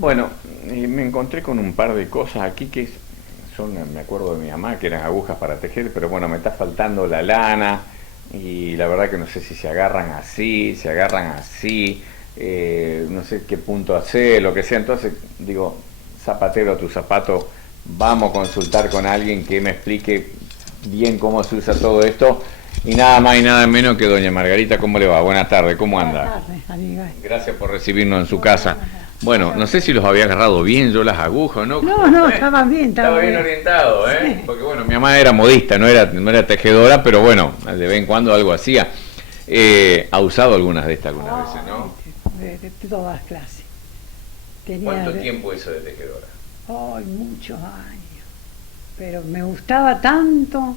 Bueno, me encontré con un par de cosas aquí que son, me acuerdo de mi mamá, que eran agujas para tejer, pero bueno, me está faltando la lana y la verdad que no sé si se agarran así, se agarran así, no sé qué punto hacer, lo que sea. Entonces digo, zapatero a tu zapato, vamos a consultar con alguien que me explique bien cómo se usa todo esto. Y nada más y nada menos que doña Margarita, ¿cómo le va? Buenas tardes, ¿cómo Buenas anda? tardes, amiga. Gracias por recibirnos en su Bueno, casa. Bueno, no sé si los había agarrado bien yo las agujas, ¿no? no, no, estaba bien, Estaba estaba bien bien. orientado, ¿eh? Sí, Porque bueno, mi mamá era modista, no era tejedora, pero bueno, de vez en cuando algo hacía. Ha usado algunas de estas algunas veces, ay, ¿no? de todas clases. Tenía, ¿Cuánto tiempo hizo de tejedora? ay, muchos años. Pero me gustaba tanto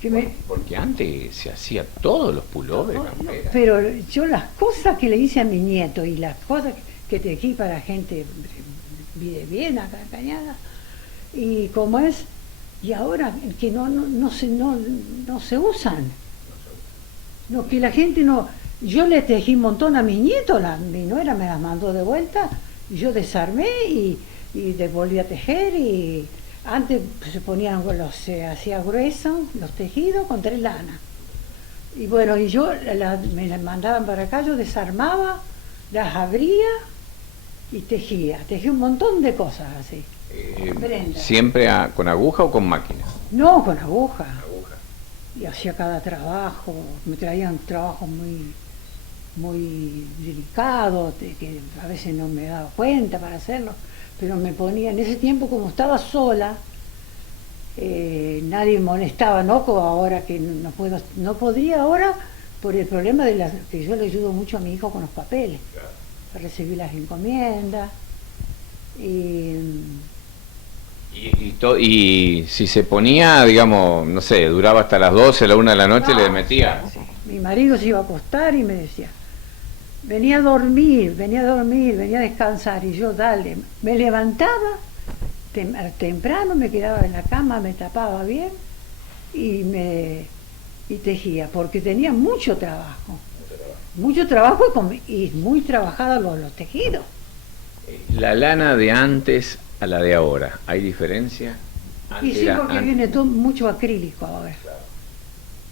que Porque antes se hacía todos los pullovers, no, camperas. pero yo las cosas que le hice a mi nieto y las cosas que tejí para gente de bien acá en Cañada, y como es, y ahora que no se usan. No, que la gente no. Yo le tejí un montón a mis nietos, mi nuera me las mandó de vuelta, y yo desarmé y volví a tejer. Y antes se ponían, se hacía grueso los tejidos con 3 lanas. Y bueno, y yo me las mandaban para acá, yo desarmaba, las abría y tejía. Tejí un montón de cosas así. Prendas. ¿Siempre con aguja o con máquina? No, con aguja. Aguja. Y hacía cada trabajo, me traían trabajos muy delicados, que a veces no me daba cuenta para hacerlo, pero me ponía, en ese tiempo como estaba sola, nadie me molestaba, ¿no? Como ahora que no podría ahora por el problema que yo le ayudo mucho a mi hijo con los papeles, Claro. para recibir las encomiendas, y Y si se ponía, digamos, no sé, duraba hasta las 12, la 1 de la noche, le metía. sí. Mi marido se iba a acostar y me decía, venía a dormir, venía a descansar, y yo dale, me levantaba temprano, me quedaba en la cama, me tapaba bien y tejía, porque tenía mucho trabajo y muy trabajados los tejidos. La lana de antes a la de ahora, ¿hay diferencia? Y sí, porque viene todo mucho acrílico ahora. Claro.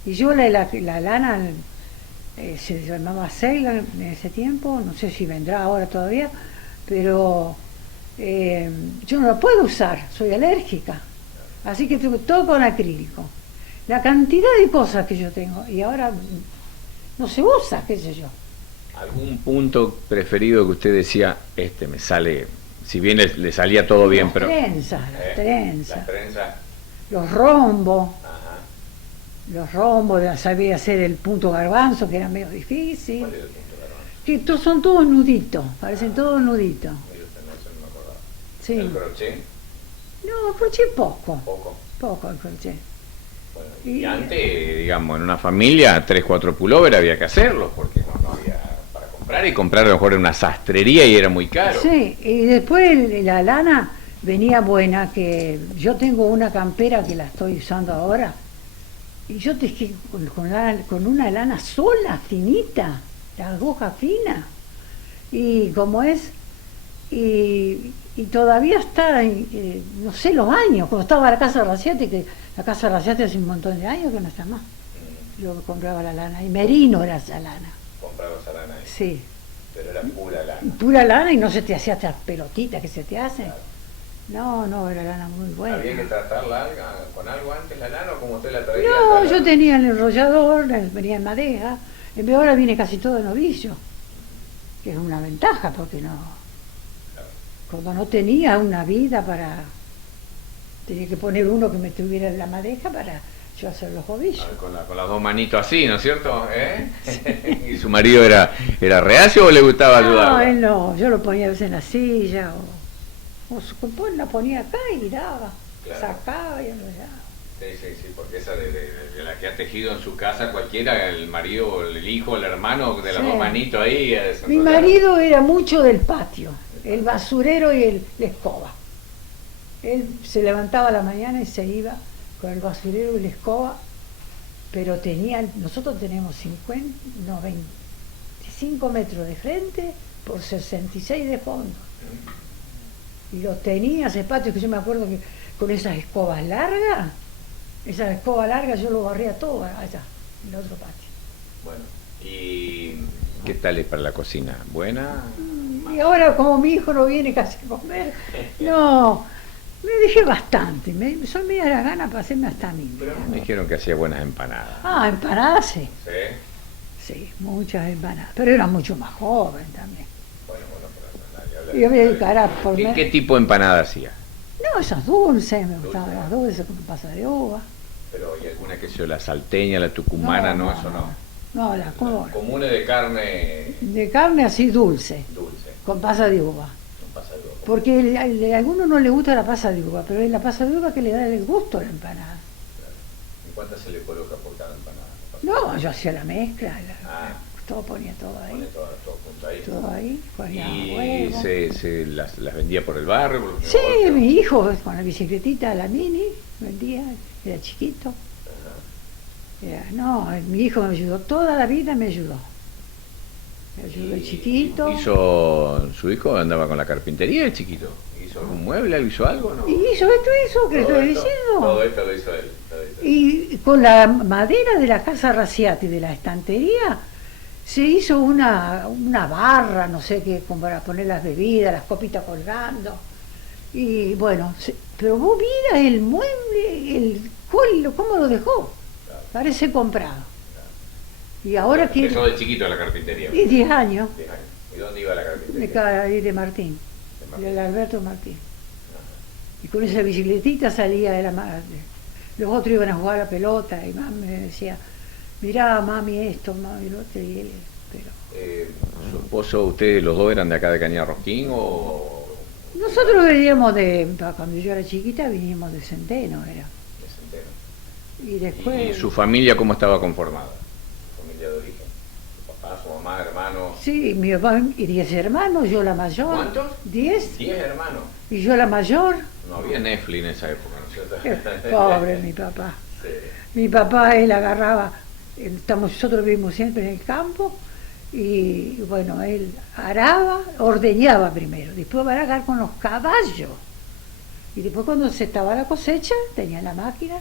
Y yo la lana se llamaba Ceylan en ese tiempo, no sé si vendrá ahora todavía, pero yo no la puedo usar, soy alérgica. Así que tengo todo con acrílico. La cantidad de cosas que yo tengo, y ahora no se usa, qué sé yo. ¿Algún punto preferido que usted decía, este me sale, si bien le salía todo bien, Las pero... trenzas, las trenzas, Las trenzas. los rombos. Ajá. Los rombos, sabía hacer el punto garbanzo, que era medio difícil. ¿Cuál es el punto de garbanzo? Que son todos nuditos, parecen todos nuditos. Mire usted, no, eso no me acordaba. Sí. ¿El crochet? No, crochet poco, Poco. poco el crochet. Bueno, Y- y antes, digamos, en una familia, 3, 4 pullover había que hacerlos, porque no había para comprar, y comprar a lo mejor en una sastrería y era muy caro. Sí, y después la lana venía buena, que yo tengo una campera que la estoy usando ahora, y yo tejí con una lana sola, finita, la aguja fina, y como es, y todavía está, no sé los años, cuando estaba la Casa Raciate, que la Casa Raciate hace un montón de años que no está más, yo compraba la lana, y merino era esa lana, Compraba esa lana ahí, sí, pero era pura lana. pura lana y no se te hacía estas pelotitas que se te hacen. No, no, era lana muy buena. ¿Había que tratarla con algo antes la lana o como usted la traía? No, yo tenía el enrollador, venía en madeja, en vez ahora viene casi todo en ovillo, que es una ventaja porque no, cuando no tenía una vida tenía que poner uno que me tuviera en la madeja para yo hacer los ovillos. Con las dos manitos así, ¿no es cierto? ¿Eh? ¿Y su marido era reacio o le gustaba ayudar? No, él no, yo lo ponía a veces en la silla pues la ponía acá y daba, Claro. sacaba y enrollaba. Sí, sí, sí, porque esa de la que ha tejido en su casa cualquiera, el marido, el hijo, el hermano, de las Sí. dos manitos ahí. Mi marido era mucho del patio, el basurero y la escoba. Él se levantaba a la mañana y se iba con el basurero y la escoba, pero nosotros tenemos 25 metros de frente por 66 de fondo. Y los tenía ese patio que yo me acuerdo que con esas escobas largas yo lo barría todo allá, en el otro patio. Bueno, ¿y qué tal es para la cocina? ¿Buena? Y ahora como mi hijo no viene casi a comer, no, me dejé bastante, son media las ganas para hacerme hasta a mí. Pero me dijeron que hacía buenas empanadas. Ah, empanadas sí. ¿Sí? Sí, muchas empanadas, pero era mucho más joven también. Bueno, pero Y yo me dedicara por ¿Qué tipo de empanada hacía? No, esas dulces, me gustaban las dulces con pasa de uva. Pero ¿y alguna que sea la salteña, la tucumana? No, eso no. No, las Comunes de carne de carne así dulce, dulce, con pasa de uva. con pasa de uva. Porque a algunos no le gusta la pasa de uva, pero es la pasa de uva que le da el gusto a la empanada. ¿Y cuántas se le coloca por cada empanada? No, yo hacía la mezcla, ponía todo ahí. Pone todo junto ahí. Todo ahí, ponía ¿Y huevo. se las vendía por el barrio? Por los Sí, negocios? mi hijo con la bicicletita, la mini, vendía, era chiquito. No, mi hijo me ayudó, toda la vida me ayudó. Me ayudó el chiquito. ¿Su hijo andaba con la carpintería, el chiquito? ¿Hizo algún mueble? ¿Hizo algo? No. Y hizo esto que le estoy diciendo. Todo esto lo hizo él. Y con la madera de la casa Raciati, de la estantería, se hizo una barra, no sé qué, como para poner las bebidas, las copitas colgando. Y bueno, pero vos mira el mueble, ¿cómo lo dejó? Claro. Parece comprado. Y ahora que... Empezó de chiquito a la carpintería. Y 10 años, 10 años. ¿Y dónde iba la carpintería? de cada ahí de Martín, del Alberto Martín. Y con esa bicicletita salía de la madre. Los otros iban a jugar a la pelota y mami me decía, mirá mami esto, mami lo otro, y él, pero... ¿Su esposo, ustedes los dos eran de acá de Cañada Rosquín o...? Nosotros veníamos cuando yo era chiquita vinimos de Centeno, era. De Centeno. Y después... ¿Y su familia cómo estaba conformada? Su familia de origen. Su papá, su mamá, hermanos. Sí, mi papá y 10 hermanos, yo la mayor. ¿Cuántos? 10. 10 hermanos. Y yo la mayor. No había Netflix en esa época, ¿no es cierto? Pobre mi papá. Sí. Mi papá, él agarraba, nosotros vivimos siempre en el campo, y bueno, él araba, ordeñaba primero, después va a arar con los caballos. Y después cuando se estaba la cosecha, tenía la máquina,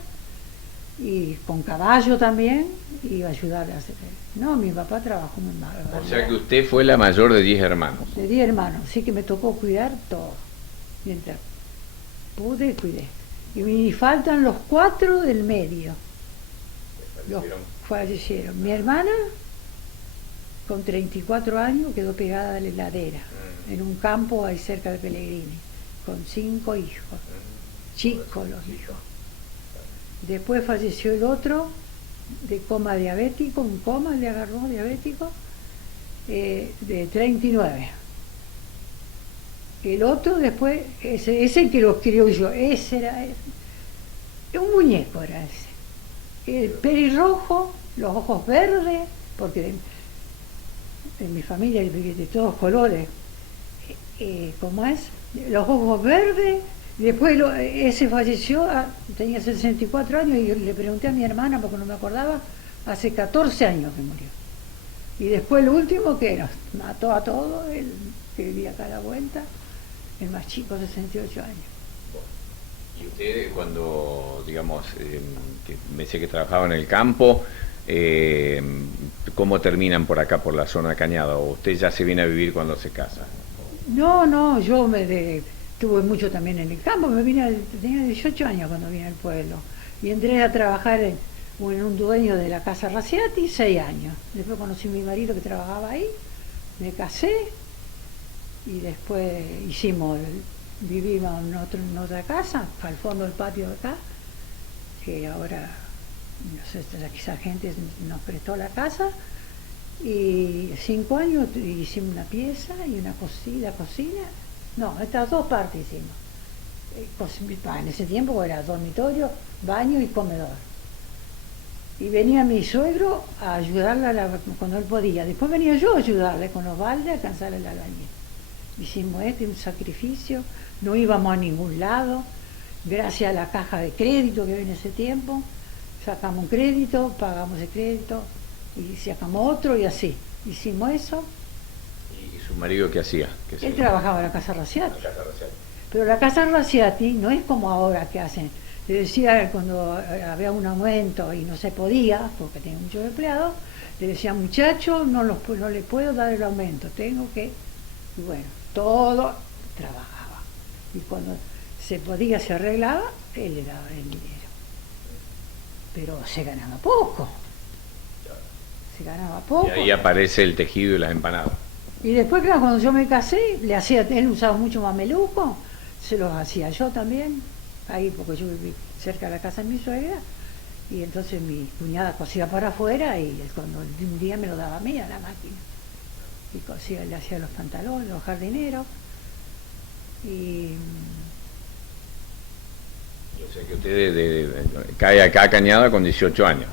y con caballo también, iba a ayudarle a hacer. No, mi papá trabajó muy mal. O sea que usted fue la mayor de 10 hermanos. De 10 hermanos, sí que me tocó cuidar todo. Mientras pude, cuidé. Y me faltan los 4 del medio. Los fallecieron. Mi hermana, con 34 años, quedó pegada a la heladera, en un campo ahí cerca de Pellegrini, con 5 hijos. Chicos los hijos. Después falleció el otro, de coma diabético, un coma le agarró diabético, de 39. El otro después, ese que lo crió yo, ese era un muñeco era ese. El pelirrojo, los ojos verdes, porque en mi familia hay de todos colores, ¿cómo es? Los ojos verdes, después ese falleció, tenía 64 años y le pregunté a mi hermana porque no me acordaba, hace 14 años que murió. Y después el último que nos mató a todos, él que vivía acá a la vuelta, el más chico, 68 años. Y usted cuando, digamos, me sé que trabajaba en el campo, ¿cómo terminan por acá, por la zona de Cañada? ¿O usted ya se viene a vivir cuando se casa? No, yo estuve mucho también en el campo, tenía 18 años cuando vine al pueblo. Y entré a trabajar en un dueño de la casa Raciati, 6 años. Después conocí a mi marido que trabajaba ahí, me casé y después vivimos en otra casa, al fondo del patio de acá, que ahora, no sé, quizá gente nos prestó la casa, y 5 años hicimos una pieza y una cocina, no, estas 2 partes hicimos. En ese tiempo era dormitorio, baño y comedor. Y venía mi suegro a ayudarle cuando él podía, después venía yo a ayudarle con los baldes a alcanzar el albañil. Hicimos un sacrificio, no íbamos a ningún lado, gracias a la caja de crédito que había en ese tiempo, sacamos un crédito, pagamos el crédito y sacamos otro y así. Hicimos eso. ¿Y su marido qué hacía? Él trabajaba en la Casa Raciati. La casa racial. Pero la Casa Raciati no es como ahora que hacen. Le decía cuando había un aumento y no se podía, porque tenía muchos empleados, le decía, muchacho, no le puedo dar el aumento, tengo que... Y bueno, todo trabajaba. Y cuando se podía, se arreglaba, él le daba el dinero. Pero se ganaba poco. Se ganaba poco. Y ahí aparece el tejido y las empanadas. Y después, claro, cuando yo me casé, él usaba mucho mameluco, se los hacía yo también, ahí porque yo viví cerca de la casa de mi suegra, y entonces mi cuñada cosía para afuera y cuando un día me lo daba a mí a la máquina. Y cosía, le hacía los pantalones, los jardineros, y... O sea que usted cae acá a Cañada con 18 años.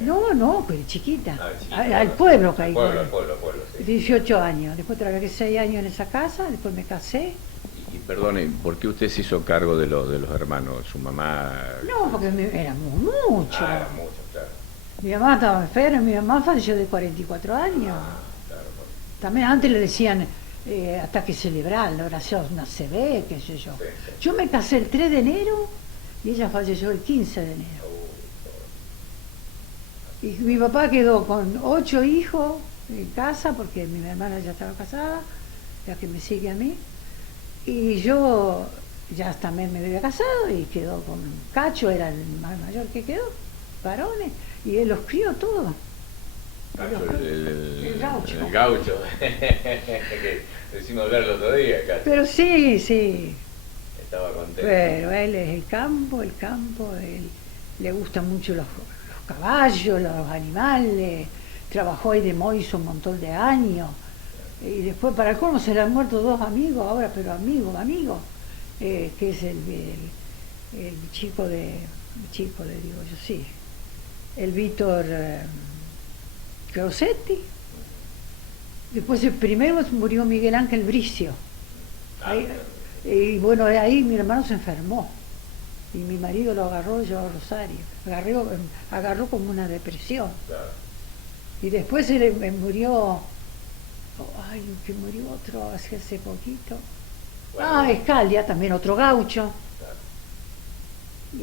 No, pues chiquita, Chiquita, al pueblo caí. Al pueblo, sí. 18 años, después trabajé 6 años en esa casa, después me casé. Y perdone, ¿por qué usted se hizo cargo de los hermanos? ¿Su mamá? No, porque éramos muchos. Era mucho, claro. Mi mamá estaba enferma, mi mamá falleció de 44 años. Claro. También antes le decían ataque cerebral, la oración no se ve, qué sé yo. Sí. Yo me casé el 3 de enero y ella falleció el 15 de enero. Y mi papá quedó con 8 hijos en casa, porque mi hermana ya estaba casada, la que me sigue a mí. Y yo ya también me había casado y quedó con Cacho, era el más mayor que quedó, varones, y él los crió todos. El gaucho. El gaucho. Que decimos hablar el otro día, Cacho. Pero sí. Estaba contento. Pero él es el campo, él le gustan mucho los caballos, los animales, trabajó ahí de Moiso un montón de años. Y después, para el colmo, se le han muerto 2 amigos ahora, pero amigos, que es el chico le digo yo, sí, el Víctor Crosetti. Después primero murió Miguel Ángel Bricio. Y bueno, ahí mi hermano se enfermó. Y mi marido lo agarró y llevó a Rosario. Agarró como una depresión. Claro. Y después murió... que murió otro hace poquito. Bueno. Escalia, también otro gaucho. Claro.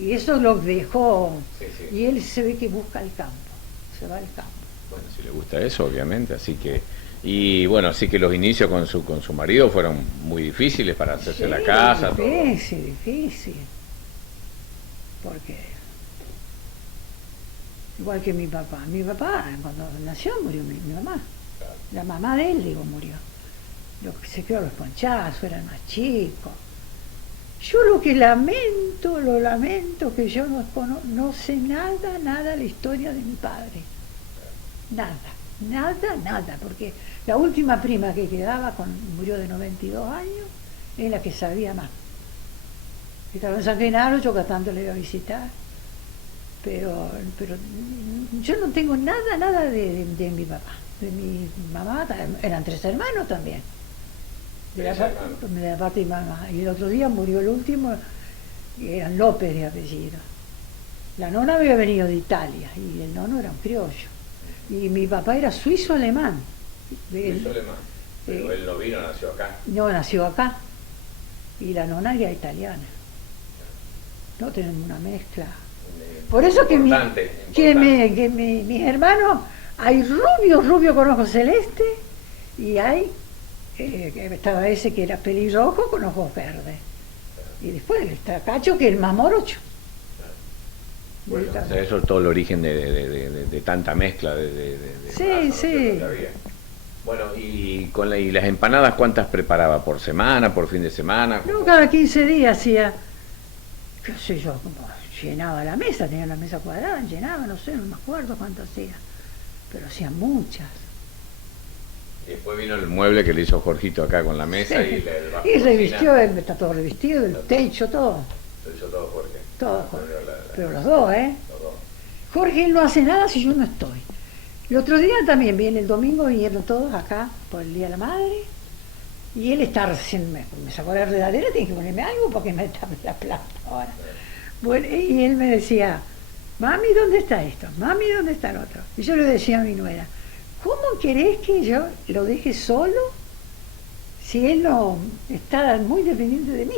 Y eso lo dejó. Sí. Y él se ve que busca el campo. Se va al campo. Bueno, si le gusta eso, obviamente, así que... Y bueno, así que los inicios con su marido fueron muy difíciles para hacerse la casa. Difícil. Porque... Igual que mi papá. Mi papá, cuando nació, murió mi mamá. Claro. La mamá de él, murió. Se quedó los ponchazos, eran más chicos. Yo lo lamento, que yo no sé nada de la historia de mi padre. Nada, porque la última prima que quedaba, murió de 92 años, es la que sabía más. Estaba en San Genaro, yo cada tanto le iba a visitar, pero yo no tengo nada de mi papá. De mi mamá, eran 3 hermanos también, de la parte de mi mamá. Y el otro día murió el último, eran López de apellido. La nona había venido de Italia y el nono era un criollo. Y mi papá era suizo-alemán. Suizo-alemán. Pero él no vino, nació acá. No, nació acá. Y la nona era italiana. No tenemos una mezcla. Por eso que mis hermanos, hay rubio con ojos celestes y hay, estaba ese que era pelirrojo con ojos verdes. Y después está Cacho, que es el más morocho. Bueno, o sea, eso es todo el origen de tanta mezcla sí. Bueno, y las empanadas, ¿cuántas preparaba? ¿Por semana, por fin de semana? No, cada 15 días hacía, qué sé yo, como llenaba la mesa, tenía la mesa cuadrada, llenaba, no me acuerdo cuánto hacía, pero hacía muchas. Y después vino el mueble que le hizo Jorgito acá con la mesa y revistió, está todo revestido, el techo, todo. Lo hizo todo Jorge. Todo Jorge. Pero los dos, Los dos. Jorge no hace nada si yo no estoy. El otro día también el domingo vinieron todos acá por el Día de la Madre y él está recién, me sacó la redadera, tiene que ponerme algo porque me tape la plata ahora. Bueno, y él me decía, mami, ¿dónde está esto? Mami, ¿dónde está el otro? Y yo le decía a mi nuera, ¿cómo querés que yo lo deje solo si él no está muy dependiente de mí.